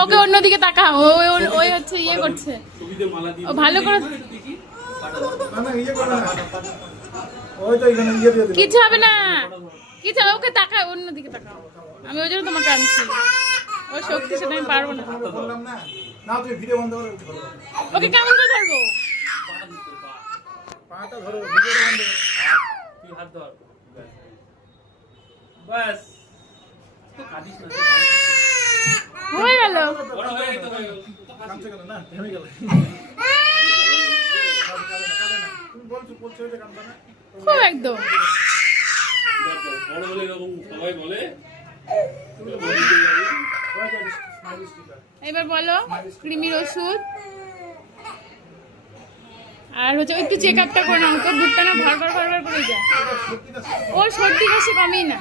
ওকে অন্যদিকে তাকা, ওই হচ্ছে ইয়ে করছে, ও ভালো করে। কিছু হবে না, কিছু হবে, ওকে তাকা, অন্যদিকে তাকাও। আমি ওই জন্য তোমাকে আনছি, ও শক্তি সেটা আমি পারবো না। ওকে কেমন করে ধরবো? হয়ে গেল। খুব একদম এবার বলো কৃমির ওষুধ, আর হচ্ছে একটু চেক আপটা করে নাও তো, বুকটা না ভরভর ভরভর করে যায়। ওর সর্দি কাশি কমেই না।